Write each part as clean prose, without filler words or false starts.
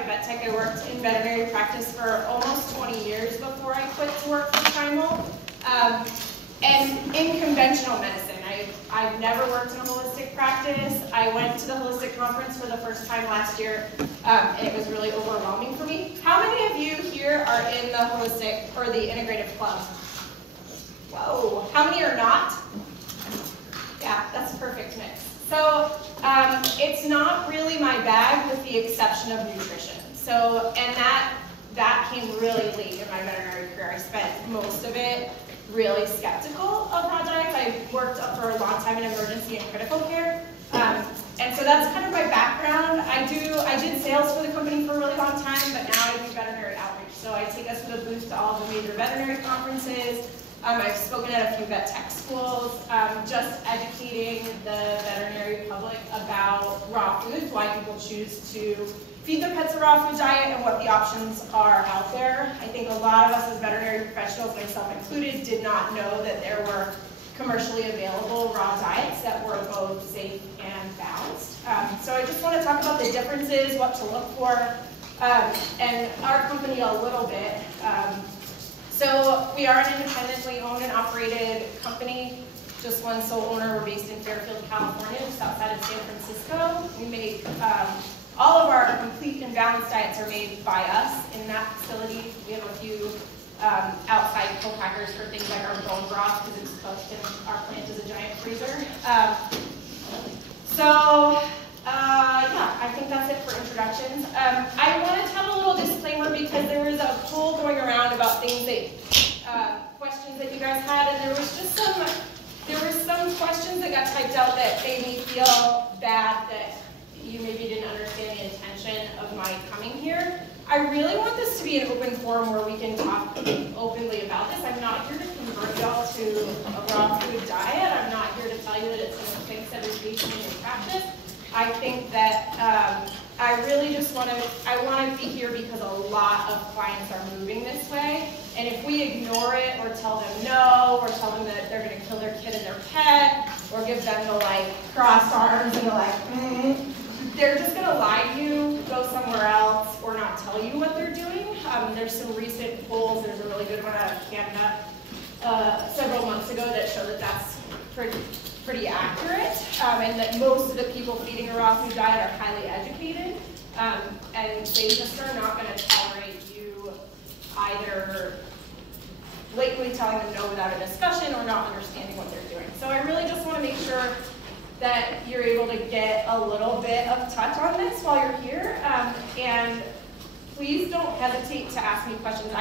vet tech. I worked in veterinary practice for almost 20 years before I quit to work for Primal. And in conventional medicine, I've never worked in a holistic practice. I went to the holistic conference for the first time last year, and it was really overwhelming for me. How many of you here are in the holistic or the integrative club? Whoa, how many are not? Yeah, that's a perfect mix. So it's not really my bag with the exception of nutrition. So, and that came really late in my veterinary career. I spent most of it really skeptical of raw diets. I worked for a long time in emergency and critical care. And so that's kind of my background. I did sales for the company for a really long time, but now I do veterinary outreach. So I take us to the booth to all the major veterinary conferences. I've spoken at a few vet tech schools, just educating the veterinary public about raw foods, why people choose to feed their pets a raw food diet and what the options are out there. I think a lot of us as veterinary professionals, myself included, did not know that there were commercially available raw diets that were both safe and balanced. So I just want to talk about the differences, what to look for, and our company a little bit. So we are an independently owned and operated company. Just one sole owner. We're based in Fairfield, California, just outside of San Francisco. We make all of our complete and balanced diets are made by us in that facility. We have a few outside co-packers for things like our bone broth because it's cooked and our plant is a giant freezer. Yeah, I think that's it for introductions. I wanted to have a little disclaimer because there was a poll going around about things that, questions that you guys had, and there were some questions that got typed out that made me feel bad that you maybe didn't understand the intention of my coming here. I really want this to be an open forum where we can talk openly about this. I'm not here to convert y'all to a raw food diet. I'm not here to tell you that it's going to fix every patient in your practice. I think that I really just want to be here because a lot of clients are moving this way. And if we ignore it or tell them no, or tell them that they're going to kill their kid and their pet, or give them the crossed arms and the they're just going to lie to you, go somewhere else, or not tell you what they're doing. There's some recent polls. There's a really good one out of Canada several months ago that showed that that's pretty accurate, and that most of the people feeding a raw food diet are highly educated, and they just are not going to tolerate you either blatantly telling them no without a discussion or not understanding what they're doing. So I really just want to make sure that you're able to get a little bit of touch on this while you're here, and please don't hesitate to ask me questions.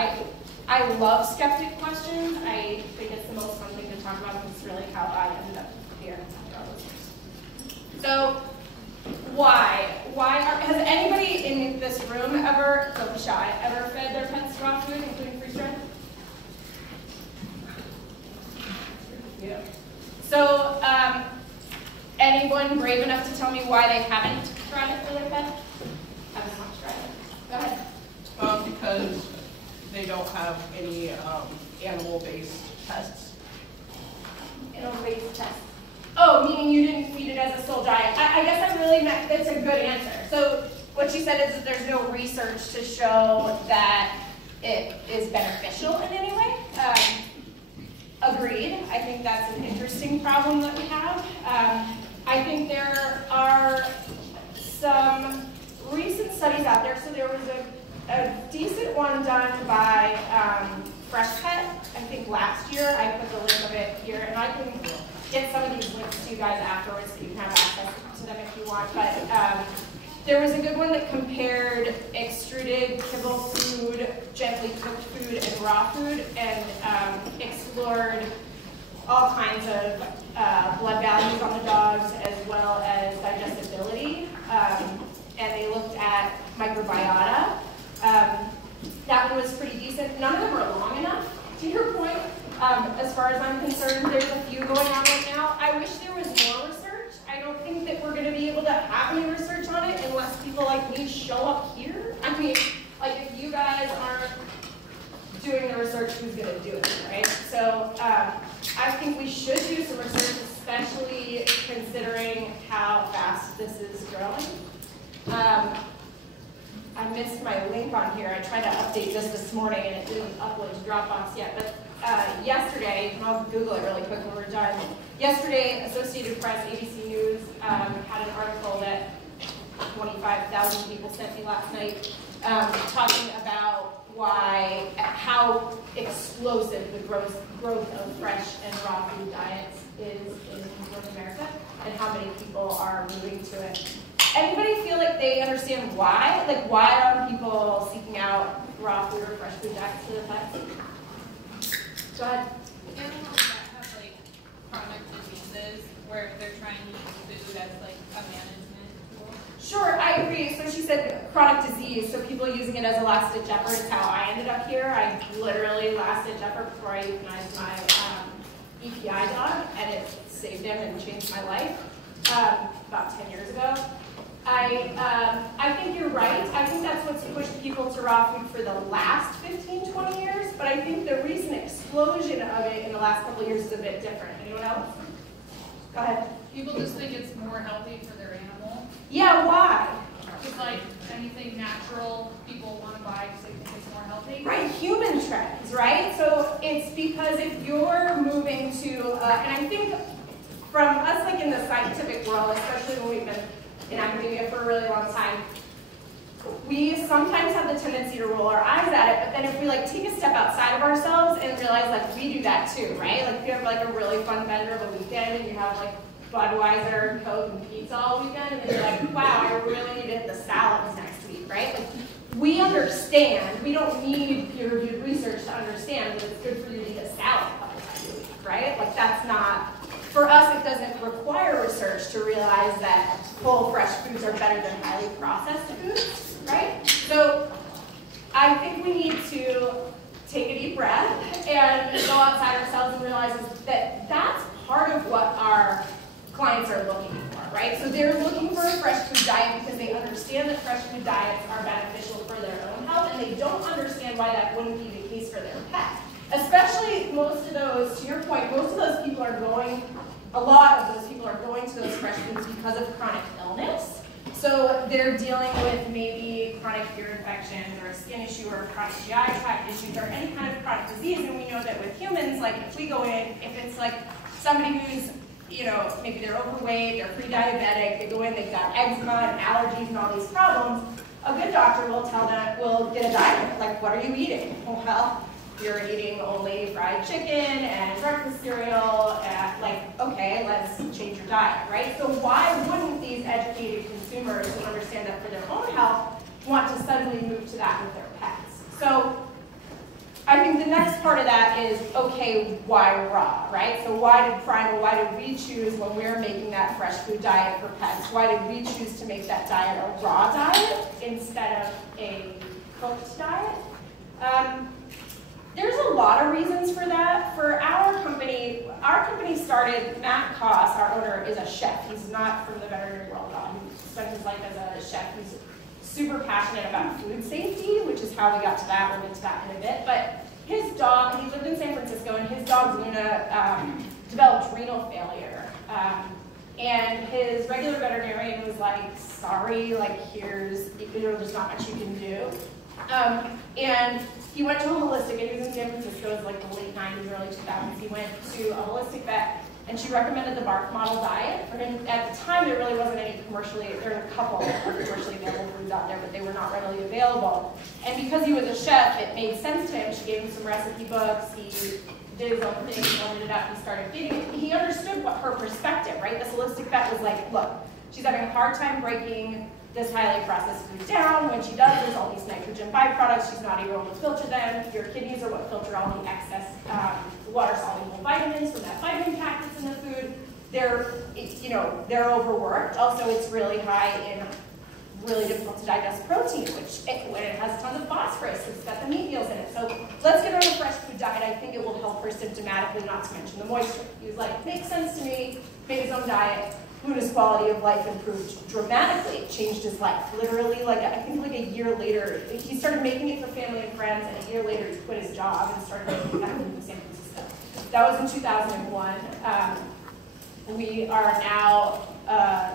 I love skeptic questions. I think it's the most fun thing to talk about, and it's really how I ended up here after all those years. So, why? Has anybody in this room ever, don't be shy, ever fed their pets raw food, including freeze-dried? Yeah. So, anyone brave enough to tell me why they haven't tried it for their pet? Haven't tried it. Go ahead. Because they don't have any animal-based tests. Animal-based tests. Oh, meaning you didn't feed it as a sole diet. I guess I really meant that's a good answer. So what you said is that there's no research to show that it is beneficial in any way. Agreed. I think that's an interesting problem that we have. I think there are some recent studies out there. So there was a decent one done by Freshpet, I think last year. I put the link of it here, and I can get some of these links to you guys afterwards so you can have access to them if you want. But there was a good one that compared extruded kibble food, gently cooked food, and raw food, and explored all kinds of blood values on the dogs as well as digestibility. And they looked at microbiota. That one was pretty decent. None of them are long enough, to your point. As far as I'm concerned, there's a few going on right now. I wish there was more research. I don't think that we're going to be able to have any research on it unless people like me show up here. I mean, like if you guys aren't doing the research, who's going to do it, right? So I think we should do some research, especially considering how fast this is growing. I'm missed my link on here. I tried to update this morning and it didn't upload to Dropbox yet. But yesterday, and I'll Google it really quick when we're done. Yesterday, Associated Press, ABC News had an article that 25,000 people sent me last night talking about how explosive the growth of fresh and raw food diets is in North America and how many people are moving to it. Anybody feel like they understand why? Like, why are people seeking out raw food or fresh food diets for their pets? Go ahead. Animals that have like chronic diseases where they're trying to use food as like a management tool. Sure, I agree. So she said chronic disease, so people using it as a last-ditch effort is how I ended up here. I literally last-ditch effort before I euthanized my EPI dog, and it saved him and changed my life about 10 years ago. I think you're right. I think that's what's pushed people to raw food for the last 15, 20 years, but I think the recent explosion of it in the last couple of years is a bit different. Anyone else? Go ahead. People just think it's more healthy for their animal. Yeah, why? Just like anything natural, people want to buy because they think it's more healthy. Right, human trends, right? So it's because if you're moving to, and I think from us, like in the scientific world, especially when we've been in academia for a really long time, we sometimes have the tendency to roll our eyes at it, but then if we like take a step outside of ourselves and realize like we do that too, right? Like if you have like a really fun bender of a weekend and you have like Budweiser and Coke and pizza all weekend, and then you're like, wow, I really need to hit the salads next week, right? Like we understand, we don't need peer-reviewed research to understand that it's good for you to eat a salad a couple times a week, right? Like that's not, for us it doesn't require research to realize that whole fresh foods are better than highly processed foods, right? So I think we need to take a deep breath and go outside ourselves and realize that that's part of what our clients are looking for, right? So they're looking for a fresh food diet because they understand that fresh food diets are beneficial for their own health, and they don't understand why that wouldn't be the case for their pet. Especially most of those, to your point, most of those people are going, a lot of those people are going to those fresh foods because of chronic illness. So they're dealing with maybe chronic ear infections or a skin issue or chronic GI tract issues or any kind of chronic disease. And we know that with humans, like if we go in, if it's like somebody who's, you know, maybe they're overweight, they're pre-diabetic, they go in, they've got eczema and allergies and all these problems, a good doctor will tell them, will get a diet. Like, what are you eating? Well, you're eating only fried chicken and breakfast cereal, and like, okay, let's change your diet, right? So why wouldn't these educated consumers who understand that for their own health want to suddenly move to that with their pets? So I think the next part of that is, okay, why raw, right? So why did we choose when we were making that fresh food diet for pets, why did we choose to make that diet a raw diet instead of a cooked diet? There's a lot of reasons for that. For our company started, Matt Koss, our owner, is a chef. He's not from the veterinary world at all. He spent his life as a chef. He's super passionate about food safety, which is how we got to that. We'll get to that in a bit. But his dog, he lived in San Francisco, and his dog Luna developed renal failure. And his regular veterinarian was like, sorry, like here's, there's not much you can do. And he went to a holistic, and he was in San Francisco, it was like the late 90s, early 2000s. He went to a holistic vet, and she recommended the BARF model diet for him. At the time, there really wasn't any commercially, there were a couple of commercially available foods out there, but they were not readily available. And because he was a chef, it made sense to him. She gave him some recipe books, he did his own thing, he blended it up, and started feeding it. He understood what her perspective, right? This holistic vet was like, look, she's having a hard time breaking this highly processed food down. When she does, there's all these nitrogen byproducts. She's not able to filter them. Your kidneys are what filter all the excess water-soluble vitamins from that vitamin pack that's in the food. They're overworked. Also, it's really high in really difficult to digest protein, when it has tons of phosphorus. It's got the meat meals in it. So let's get her on a fresh food diet. I think it will help her symptomatically, not to mention the moisture. He was like, makes sense to me. Made his own diet. Luna's quality of life improved dramatically. It changed his life. Literally, like I think like a year later, he started making it for family and friends, and a year later he quit his job and started making that in San Francisco. That was in 2001. We are now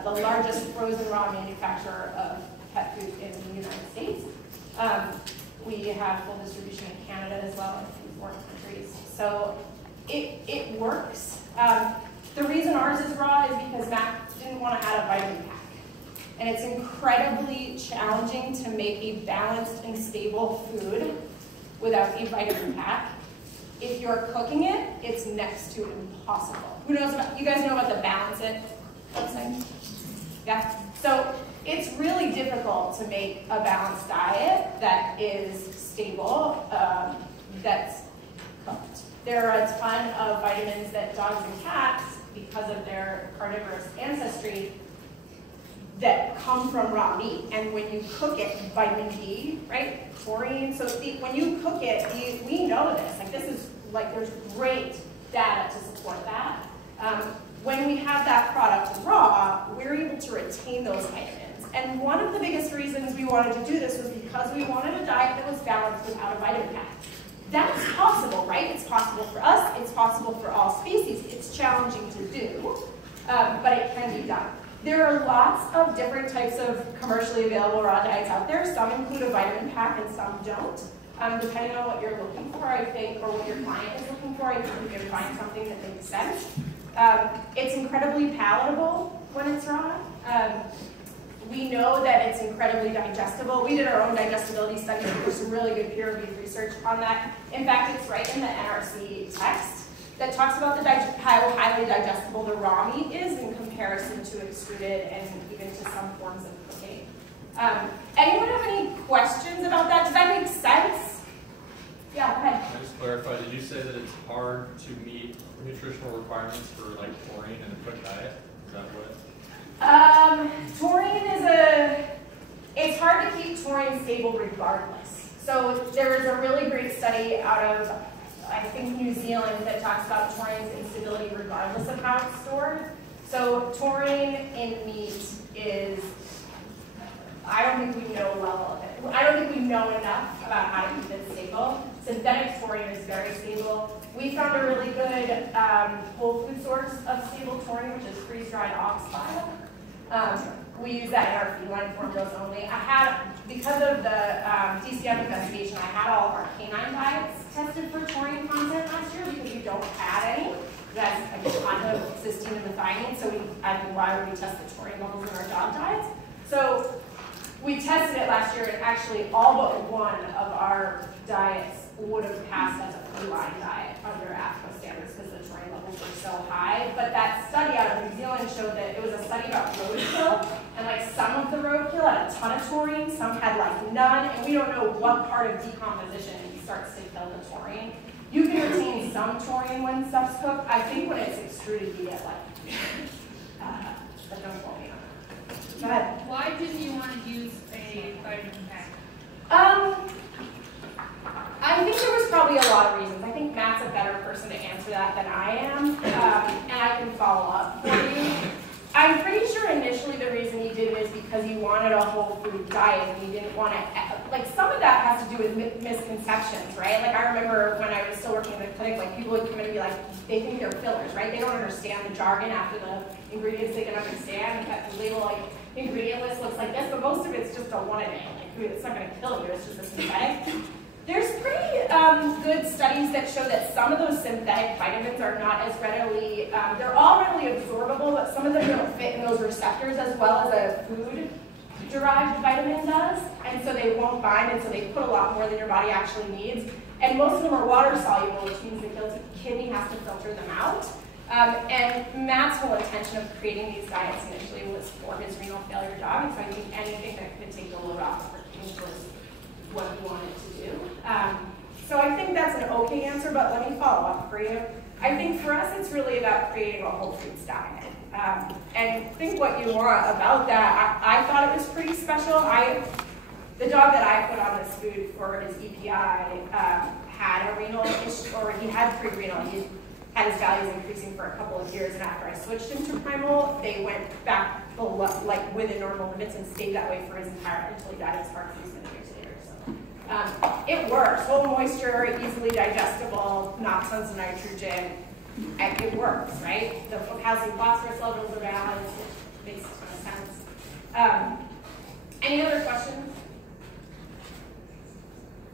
the largest frozen raw manufacturer of pet food in the United States. We have full distribution in Canada as well as in foreign countries. So it works. The reason ours is raw is because Matt didn't want to add a vitamin pack. And it's incredibly challenging to make a balanced and stable food without a vitamin pack. If you're cooking it, it's next to impossible. Who knows about, you guys know about the Balance It website? Yeah? So it's really difficult to make a balanced diet that is stable, that's cooked. There are a ton of vitamins that dogs and cats, because of their carnivorous ancestry, that come from raw meat. And when you cook it, vitamin D, right? Taurine. So when you cook it, we know this. Like, this is like, there's great data to support that. When we have that product raw, we're able to retain those vitamins. And one of the biggest reasons we wanted to do this was because we wanted a diet that was balanced without a vitamin pack. That's possible, right? It's possible for us, it's possible for all species. It's challenging to do, but it can be done. There are lots of different types of commercially available raw diets out there. Some include a vitamin pack and some don't. Depending on what you're looking for, I think, or what your client is looking for, I think you can find something that makes sense. It's incredibly palatable when it's raw. We know that it's incredibly digestible. We did our own digestibility study. There's some really good peer-reviewed research on that. In fact, it's right in the NRC text that talks about how highly digestible the raw meat is in comparison to extruded and even to some forms of cooking. Anyone have any questions about that? Does that make sense? Yeah, go ahead. Can I just clarify, did you say that it's hard to meet nutritional requirements for like taurine in a cooked diet? Is that what? Taurine it's hard to keep taurine stable regardless. So there is a really great study out of, I think, New Zealand that talks about taurine's instability regardless of how it's stored. So taurine in meat is, I don't think we know well of it. I don't think we know enough about how to keep it stable. Synthetic taurine is very stable. We found a really good whole food source of stable taurine, which is freeze-dried ox bile. We use that in our feline formulas only. Because of the DCF investigation, I had all of our canine diets tested for taurine content last year because we don't add any. That's a ton of cysteine and methionine, so why would we test the taurine levels in our dog diets? So we tested it last year, and actually all but one of our diets would have passed as a feline diet under AFCO standards because the taurine levels were so high. But that study out of New Zealand showed that it was a study about roadkill, and like some of the roadkill had a ton of taurine, some had like none, and we don't know what part of decomposition starts to kill the taurine. You can retain some taurine when stuff's cooked. I think when it's extruded, you get like, but don't quote me on that. Go ahead. Why didn't you want to use a vitamin pack? I think there was probably a lot of reasons. I think Matt's a better person to answer that than I am, and I can follow up for you. I'm pretty sure initially the reason he did it is because he wanted a whole food diet and he didn't want to, like some of that has to do with misconceptions, right? Like I remember when I was still working in the clinic, like people would come in and be like, they think they're fillers, right? They don't understand the jargon after the ingredients they can understand. The label, like ingredient list looks like this, but most of it's just a one-a-day. Like it's not going to kill you, it's just a synthetic. There's pretty good studies that show that some of those synthetic vitamins are not as readily, they're all readily absorbable, but some of them don't fit in those receptors as well as a food-derived vitamin does, and so they won't bind, and so they put a lot more than your body actually needs. And most of them are water-soluble, which means the kidney has to filter them out. And Matt's whole intention of creating these diets initially was for his renal failure dog, and so I think anything that could take the load off for kidneys was what he wanted to do. So I think that's an okay answer, but let me follow up for you. I think for us it's really about creating a whole foods diet. And think what you want about that. I thought it was pretty special. The dog that I put on this food for his EPI had a renal issue, or he had pre-renal. He had his values increasing for a couple of years, and after I switched him to primal, they went back below, like within normal limits and stayed that way for his entire, until he died of his heart disease many years later. So it works. Low moisture, easily digestible, not tons of nitrogen. It works, right? The calcium phosphorus levels are balanced. It makes a ton of sense. Any other questions?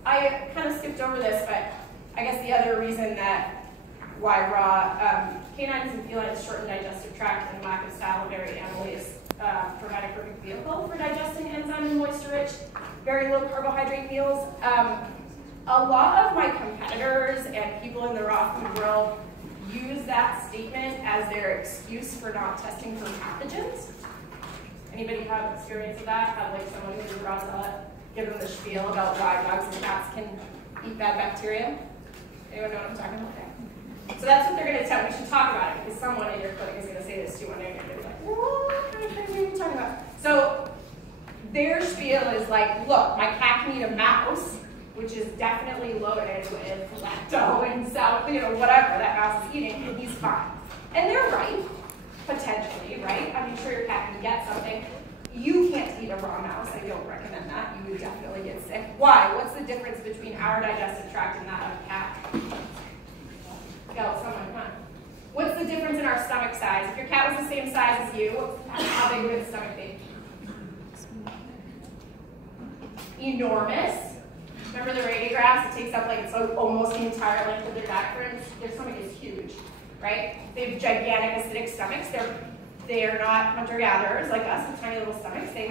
I kind of skipped over this, but I guess the other reason why raw canines and felines shorten digestive tract and lack of salivary amylase provide a perfect vehicle for digesting enzyme and moisture-rich, very low carbohydrate meals. A lot of my competitors and people in the raw food world use that statement as their excuse for not testing for pathogens. Anybody have experience of that? Have like someone who's a raw zealot give them the spiel about why dogs and cats can eat bad bacteria? Anyone know what I'm talking about? Okay. So that's what they're going to tell. We should talk about it because someone in your clinic is going to say this to you one day and you're going to be like, what kind of crazy are you talking about? So their spiel is like, look, my cat can eat a mouse, which is definitely loaded with lacto and whatever that mouse is eating, and he's fine. And they're right, potentially, right? I mean, sure, your cat can get something. You can't eat a raw mouse. I don't recommend that. You would definitely get sick. Why? What's the difference between our digestive tract and that of a cat? Go, someone, come on. What's the difference in our stomach size? If your cat was the same size as you, how big would the stomach be? Enormous. Remember the radiographs? It takes up like it's almost the entire length of their diaphragm. Their stomach is huge, right? They have gigantic acidic stomachs. They're not hunter-gatherers like us with tiny little stomachs. They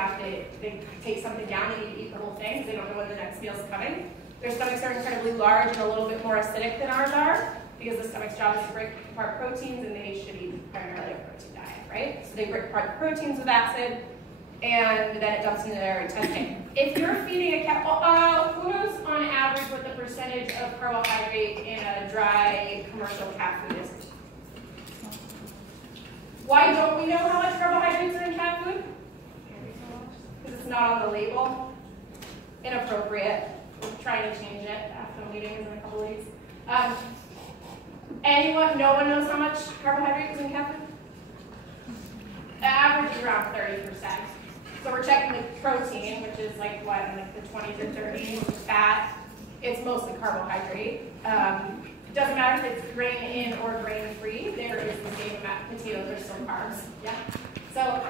take something down, they need to eat the whole thing because they don't know when the next meal's coming. Their stomachs are incredibly large and a little bit more acidic than ours are because the stomach's job is to break apart proteins and they should eat primarily a protein diet, right? So they break apart the proteins with acid and then it dumps into their intestine. If you're feeding a cat, who knows on average what the percentage of carbohydrate in a dry commercial cat food is? Why don't we know how much carbohydrates are in cat food? Because it's not on the label. Inappropriate. We're trying to change it after the meeting in a couple weeks. Anyone? No one knows how much carbohydrate is in cat food? The average is around 30%. So we're checking the protein, which is like what, like the 20s or 30s. Fat, it's mostly carbohydrate. It doesn't matter if it's grain in or grain free. There is the same amount of potatoes. There's still carbs. Yeah. So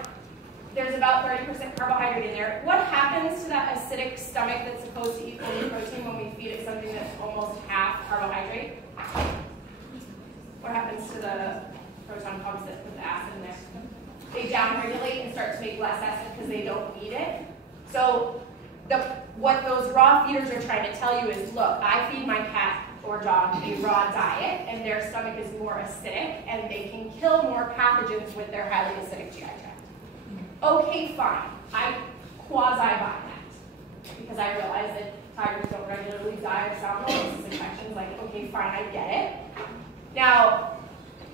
there's about 30% carbohydrate in there. What happens to that acidic stomach that's supposed to eat fully protein when we feed it something that's almost half carbohydrate? What happens to the proton pumps that put the acid in there? They downregulate and start to make less acid because they don't need it. So what those raw feeders are trying to tell you is, look, I feed my cat or dog a raw diet, and their stomach is more acidic, and they can kill more pathogens with their highly acidic GI tract. Okay, fine. I quasi-buy that because I realize that tigers don't regularly die of salmonella infections. Like, okay, fine, I get it. Now,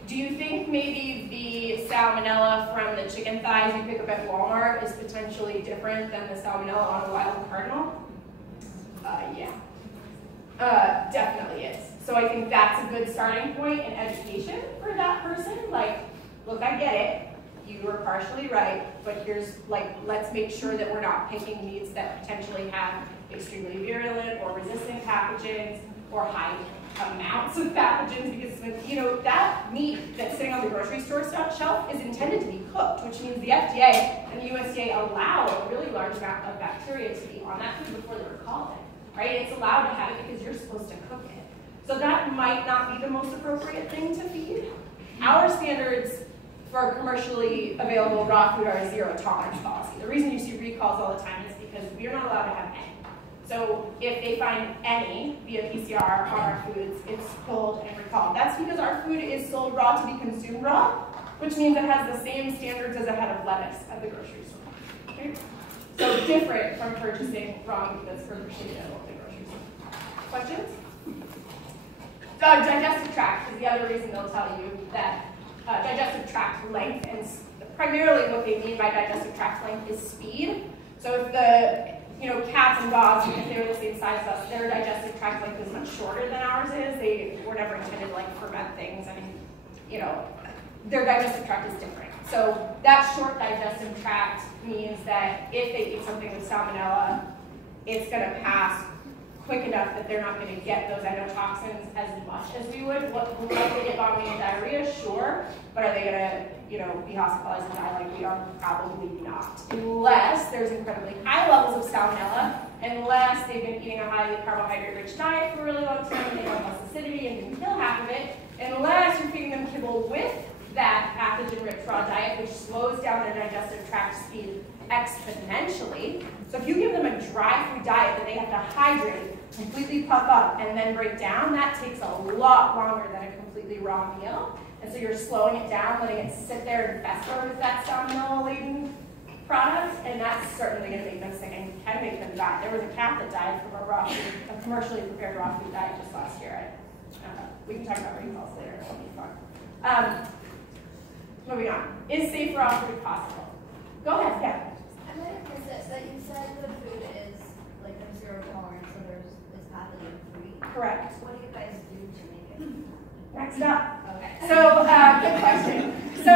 do you think maybe the salmonella from the chicken thighs you pick up at Walmart is potentially different than the salmonella on a wild cardinal? Yeah. Definitely is. So I think that's a good starting point in education for that person. Like, look, I get it. You were partially right, but here's, like, let's make sure that we're not picking meats that potentially have extremely virulent or resistant pathogens or high amounts of pathogens, because, you know, that meat that's sitting on the grocery store shelf is intended to be cooked, which means the FDA and the USDA allow a really large amount of bacteria to be on that food before they recall it, right? It's allowed to have it because you're supposed to cook it. So that might not be the most appropriate thing to feed. Our standards for commercially available raw food are a zero tolerance policy. The reason you see recalls all the time is because we're not allowed to have any. So if they find any via PCR on our foods, it's pulled and recalled. That's because our food is sold raw to be consumed raw, which means it has the same standards as a head of lettuce at the grocery store. Okay? So different from purchasing raw meat that's commercially available at the grocery store. Questions? Digestive tract is the other reason they'll tell you that digestive tract length, and primarily what they mean by digestive tract length is speed. So if the cats and dogs, if they were the same size as us, their digestive tract length is much shorter than ours is. They were never intended to like ferment things. I mean, their digestive tract is different. So that short digestive tract means that if they eat something with salmonella, it's going to pass quick enough that they're not going to get those endotoxins as much as we would. Will they get vomiting and diarrhea? Sure. But are they going to, be hospitalized and die like we are? Probably not. Unless there's incredibly high levels of salmonella unless they've been eating a highly carbohydrate-rich diet for a really long time and they have less acidity and can kill half of it, unless you're feeding them kibble with that pathogen-rich raw diet, which slows down their digestive tract speed exponentially. So if you give them a dry food diet that they have to hydrate, completely puff up, and then break down, that takes a lot longer than a completely raw meal. And so you're slowing it down, letting it sit there and fester with that salmonella-laden product, and that's certainly going to make them sick and can make them die. There was a cat that died from a commercially prepared raw food diet just last year. We can talk about recalls later. It'll be fun. Moving on. Is safe raw food possible? Go ahead, yeah. I might have missed it, but you said the food is like a zero tolerance, so it's pathogen free. Correct. What do you guys do to make it? Next up. Okay. So, good question. So,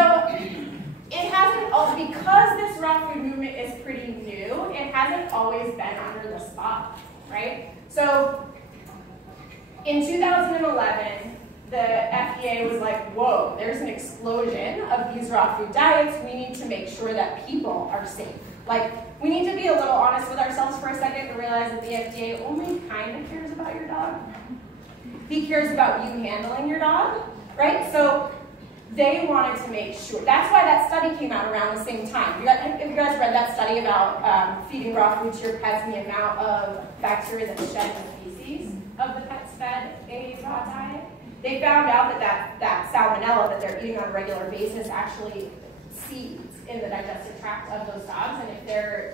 it hasn't, because this raw food movement is pretty new, it hasn't always been under the spotlight, right? So, in 2011, the FDA was like, whoa, there's an explosion of these raw food diets. We need to make sure that people are safe. Like, we need to be a little honest with ourselves for a second and realize that the FDA only kind of cares about your dog. He cares about you handling your dog, right? So they wanted to make sure. That's why that study came out around the same time. Have you guys read that study about feeding raw food to your pets and the amount of bacteria that's shed in the feces of the pets fed a raw diet? They found out that salmonella that they're eating on a regular basis actually seeds in the digestive tract of those dogs. And if they're,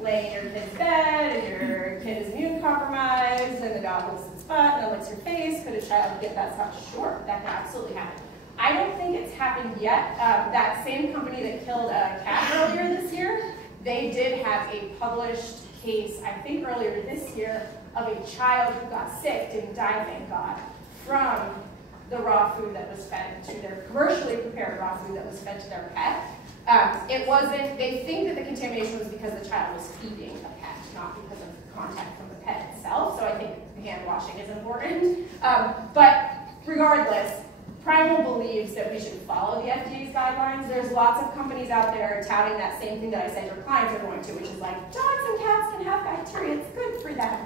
laying in your kid's bed and your kid is immune compromised and the dog licks its butt and it licks your face, could a child get that stuff? Sure, that can absolutely happen. I don't think it's happened yet. That same company that killed a cat earlier this year, they did have a published case, I think earlier this year, of a child who got sick, didn't die, thank God, from the raw food that was fed to their commercially prepared raw food that was fed to their pet. It wasn't, they think that the contamination was because the child was feeding the pet, not because of contact from the pet itself. So I think hand washing is important. But regardless, Primal believes that we should follow the FDA's guidelines. There's lots of companies out there touting that same thing that I said your clients are going to, which is like, dogs and cats can have bacteria, it's good for them.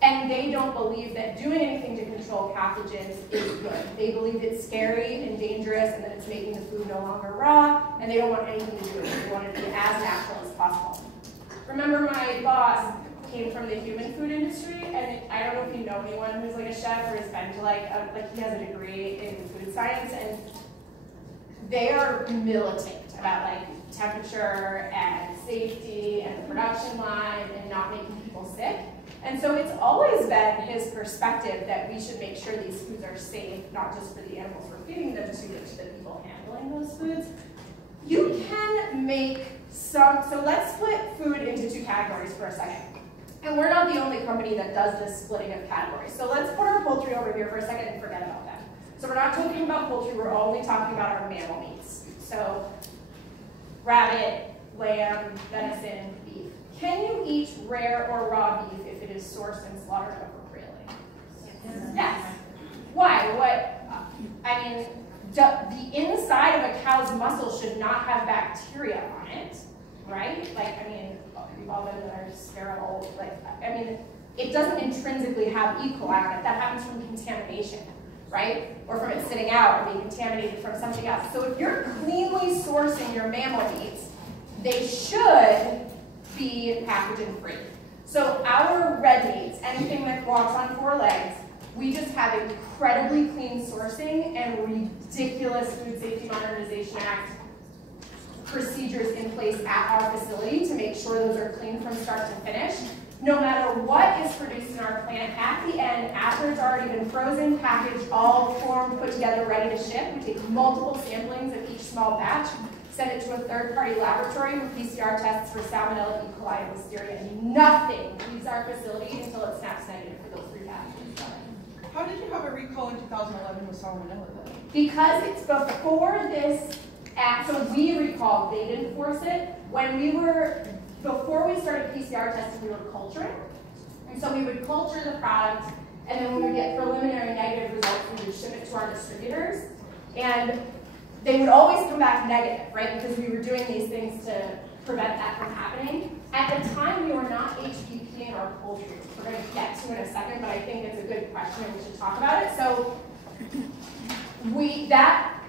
And they don't believe that doing anything to control pathogens is good. They believe it's scary and dangerous and that it's making the food no longer raw, and they don't want anything to do with it. They want it to be as natural as possible. Remember, my boss came from the human food industry, and I don't know if you know anyone who's like a chef or has been to like he has a degree in food science, and they are militant about like temperature and safety and the production line and not making people sick. And so it's always been his perspective that we should make sure these foods are safe, not just for the animals we're feeding them to, but to the people handling those foods. You can make some, so let's split food into two categories for a second. And we're not the only company that does this splitting of categories. So let's put our poultry over here for a second and forget about that. So we're not talking about poultry, we're only talking about our mammal meats. So rabbit, lamb, venison, beef. Can you eat rare or raw beef if it is sourced and slaughtered appropriately? Yes. Why? I mean, the inside of a cow's muscle should not have bacteria on it, right? Like, I mean, we've all been in our sterile, it doesn't intrinsically have E. coli on it. That happens from contamination, right? Or from it sitting out or being contaminated from something else. So if you're cleanly sourcing your mammal meats, they should be pathogen-free. So our red meats, anything that walks on four legs, we just have incredibly clean sourcing and ridiculous Food Safety Modernization Act procedures in place at our facility to make sure those are clean from start to finish. No matter what is produced in our plant, at the end, after it's already been frozen, packaged, all formed, put together, ready to ship, we take multiple samplings of each small batch, send it to a third-party laboratory for PCR tests for salmonella, E. coli, and listeria, and nothing leaves our facility until it snaps negative for those three pathogens. How did you have a recall in 2011 with salmonella then? Because it's before this act, so we recalled, they didn't force it. Before we started PCR testing, we were culturing. And so we would culture the product, and then when we get preliminary negative results, we would ship it to our distributors. And they would always come back negative, right? Because we were doing these things to prevent that from happening. At the time, we were not HPP HPP in our poultry, which we're going to get to in a second, but I think it's a good question and we should talk about it. So that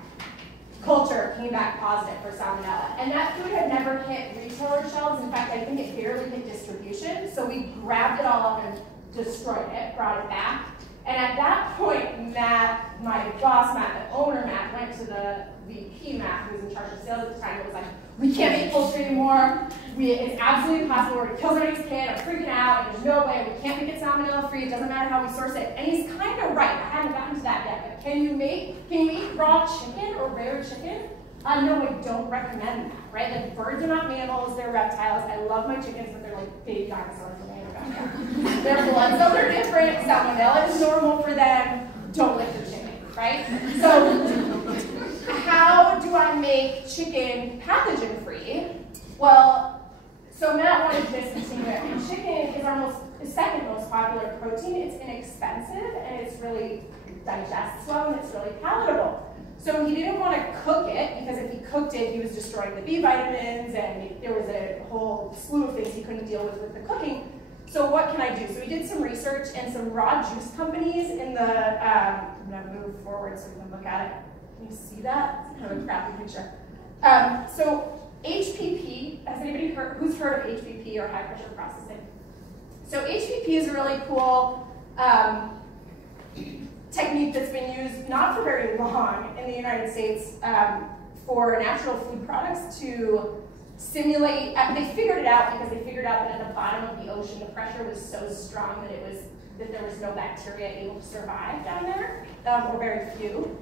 culture came back positive for salmonella, and that food had never hit retailer shelves. In fact, I think it barely hit distribution. So we grabbed it all up and destroyed it, brought it back. And at that point, Matt, my boss Matt, the owner Matt, went to the VP Matt, who was in charge of sales at the time, and was like, we can't make poultry anymore. It's absolutely impossible. We're going to kill somebody's kid. I'm freaking out. And there's no way. We can't make it salmonella free. It doesn't matter how we source it. And he's kind of right. I hadn't gotten to that yet. But can you eat raw chicken or rare chicken? No, I don't recommend that, right? Like, birds are not mammals. They're reptiles. I love my chickens, but they're like baby dinosaurs in my backyard. Their blood cells are different. Salmonella is normal for them. Don't lick your chicken, right? So how do I make chicken pathogen-free? Well, so Matt wanted to discontinue it. And chicken is our second most popular protein. It's inexpensive, and it's really digests well, and it's really palatable. So he didn't want to cook it, because if he cooked it, he was destroying the B vitamins, and there was a whole slew of things he couldn't deal with the cooking. So what can I do? So we did some research, and some raw juice companies in the, I'm going to move forward so we can look at it. Can you see that? It's kind of a crappy picture. So HPP, has anybody heard, who's heard of HPP or high pressure processing? So HPP is a really cool technique that's been used not for very long in the United States for natural food products to simulate. They figured it out because they figured out that at the bottom of the ocean the pressure was so strong that there was no bacteria able to survive down there, or very few.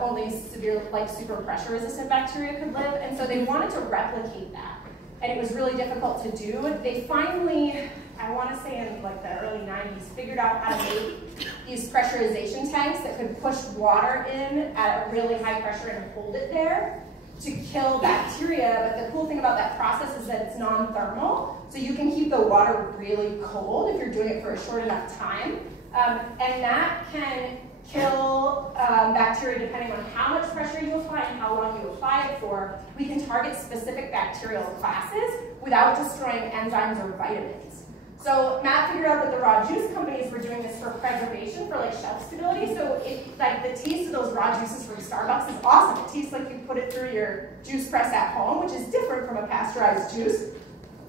Only severe, like super pressure resistant bacteria could live, and so they wanted to replicate that. And it was really difficult to do. They finally, I want to say in like the early 90s, figured out how to make these pressurization tanks that could push water in at a really high pressure and hold it there to kill bacteria. But the cool thing about that process is that it's non-thermal, so you can keep the water really cold if you're doing it for a short enough time. And that can kill bacteria depending on how much pressure you apply and how long you apply it for. We can target specific bacterial classes without destroying enzymes or vitamins. So Matt figured out that the raw juice companies were doing this for preservation, for like shelf stability. So like the taste of those raw juices from Starbucks is awesome. It tastes like you put it through your juice press at home, which is different from a pasteurized juice.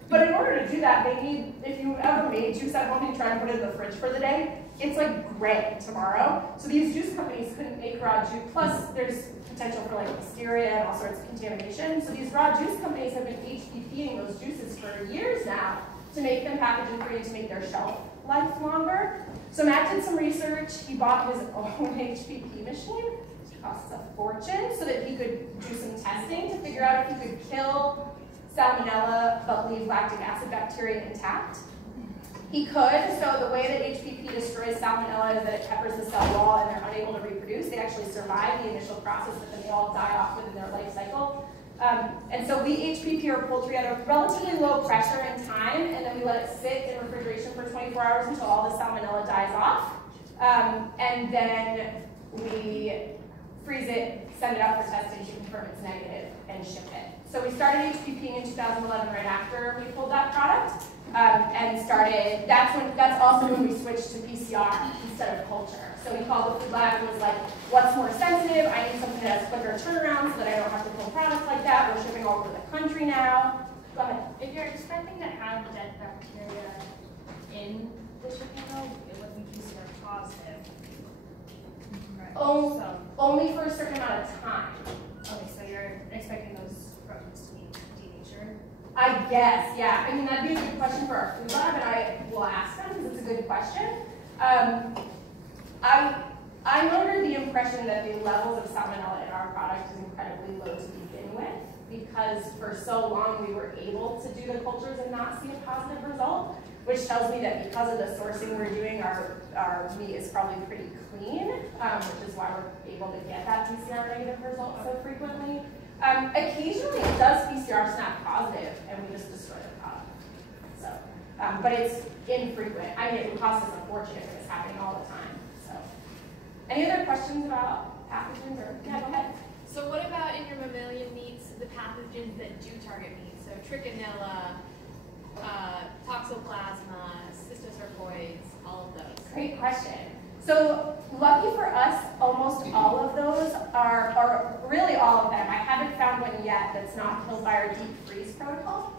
But in order to do that, they need, if you ever made juice at home and you try and put it in the fridge for the day, it's like gray tomorrow. So these juice companies couldn't make raw juice. Plus, there's potential for like listeria and all sorts of contamination. So these raw juice companies have been HPPing those juices for years now to make them pathogen-free and to make their shelf life longer. So Matt did some research. He bought his own HPP machine, which costs a fortune, so that he could do some testing to figure out if he could kill salmonella but leave lactic acid bacteria intact. He could. So the way that HPP destroys salmonella is that it peppers the cell wall and they're unable to reproduce. They actually survive the initial process, but then they all die off within their life cycle. And so we HPP our poultry at a relatively low pressure and time, and then we let it sit in refrigeration for 24 hours until all the salmonella dies off. And then we freeze it, send it out for testing to confirm it's negative, and ship it. So we started HPPing in 2011 right after we pulled that product, and started, that's also when we switched to PCR instead of culture. So we called the food lab and was like, what's more sensitive? I need something that has quicker turnaround so that I don't have to pull products like that. We're shipping all over the country now. Go ahead. If you're expecting to have dead bacteria in the chicken though, it wouldn't be PCR positive. Right. Oh, So, only for a certain amount of time. okay, so you're expecting those proteins to be denatured? I guess, yeah. I mean, that'd be a good question for our food lab, and I will ask them because it's a good question. I'm under the impression that the levels of salmonella in our product is incredibly low to begin with, because for so long we were able to do the cultures and not see a positive result, which tells me that because of the sourcing we're doing, our meat is probably pretty clean, which is why we're able to get that PCR negative result so frequently. Occasionally it does PCR snap positive, and we just destroy the product. So, but it's infrequent. I mean, it would cost us a fortune if it was happening all the time. So, any other questions about pathogens? Or yeah, go ahead. So what about in your mammalian meats, the pathogens that do target meat? So trichinella, toxoplasma, cysticercoids, all of those? Great question. So lucky for us, almost all of those are, or really all of them. I haven't found one yet that's not killed by our deep freeze protocol.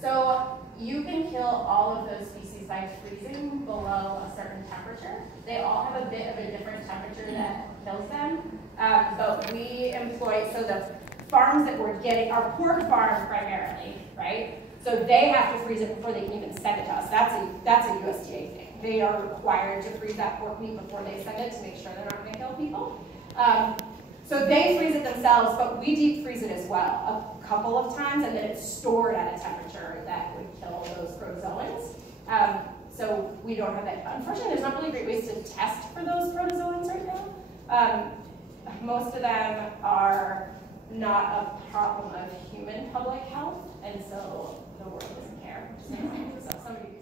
So you can kill all of those species by freezing below a certain temperature. They all have a bit of a different temperature that kills them. But we employ, so the farms that we're getting, are pork farms primarily, right? So they have to freeze it before they can even send it to us. That's a USDA thing. They are required to freeze that pork meat before they send it to make sure they're not going to kill people. So they freeze it themselves, but we deep freeze it as well a couple of times, and then it's stored at a temperature that would kill those protozoans. So we don't have that. Unfortunately, there's not really great ways to test for those protozoans right now. Most of them are not a problem of human public health, and so the world doesn't care. So somebody do something.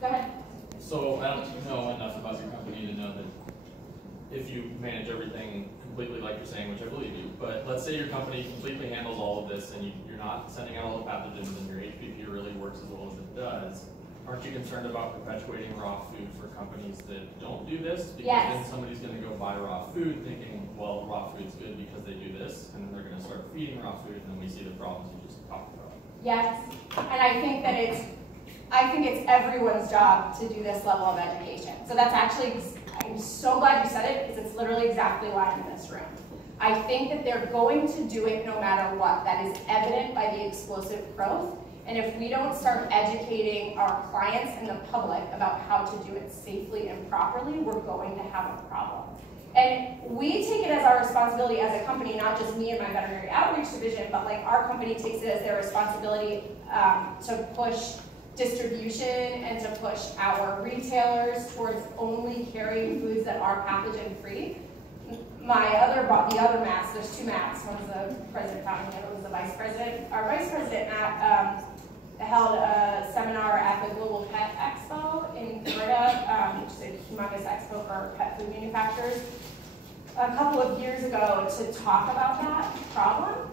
Go ahead. So I don't know enough about your company to know that if you manage everything completely like you're saying, which I believe you, but let's say your company completely handles all of this and you're not sending out all the pathogens and your HPP really works as well as it does, aren't you concerned about perpetuating raw food for companies that don't do this? Because then somebody's going to go buy raw food thinking, well, raw food's good because they do this, and then they're going to start feeding raw food, and then we see the problems you just talked about. Yes, and I think that it's everyone's job to do this level of education. So that's actually, I'm so glad you said it, because it's literally exactly why I'm in this room. I think that they're going to do it no matter what. That is evident by the explosive growth. And if we don't start educating our clients and the public about how to do it safely and properly, we're going to have a problem. And we take it as our responsibility as a company, not just me and my veterinary outreach division, but like our company takes it as their responsibility to push distribution and to push our retailers towards only carrying foods that are pathogen free. The other Matts, there's two Matts, one's the president founding, the other one's the vice president. Our vice president, Matt, held a seminar at the Global Pet Expo in Florida, which is a humongous expo for pet food manufacturers, a couple of years ago to talk about that problem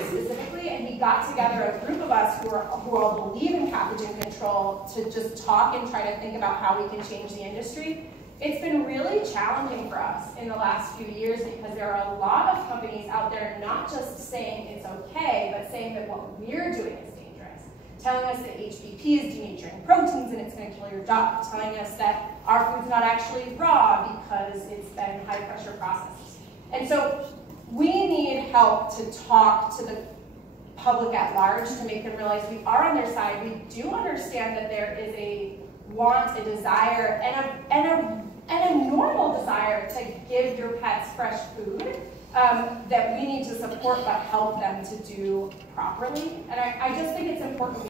specifically, and he got together a group of us who all believe in pathogen control to just talk and try to think about how we can change the industry. It's been really challenging for us in the last few years because there are a lot of companies out there not just saying it's okay, but saying that what we're doing is dangerous. Telling us that HPP is denaturing proteins and it's going to kill your dog. Telling us that our food's not actually raw because it's been high pressure processed. And so we need help to talk to the public at large to make them realize we are on their side. We do understand that there is a want, a desire, and a normal desire to give your pets fresh food that we need to support but help them to do properly. And I just think it's important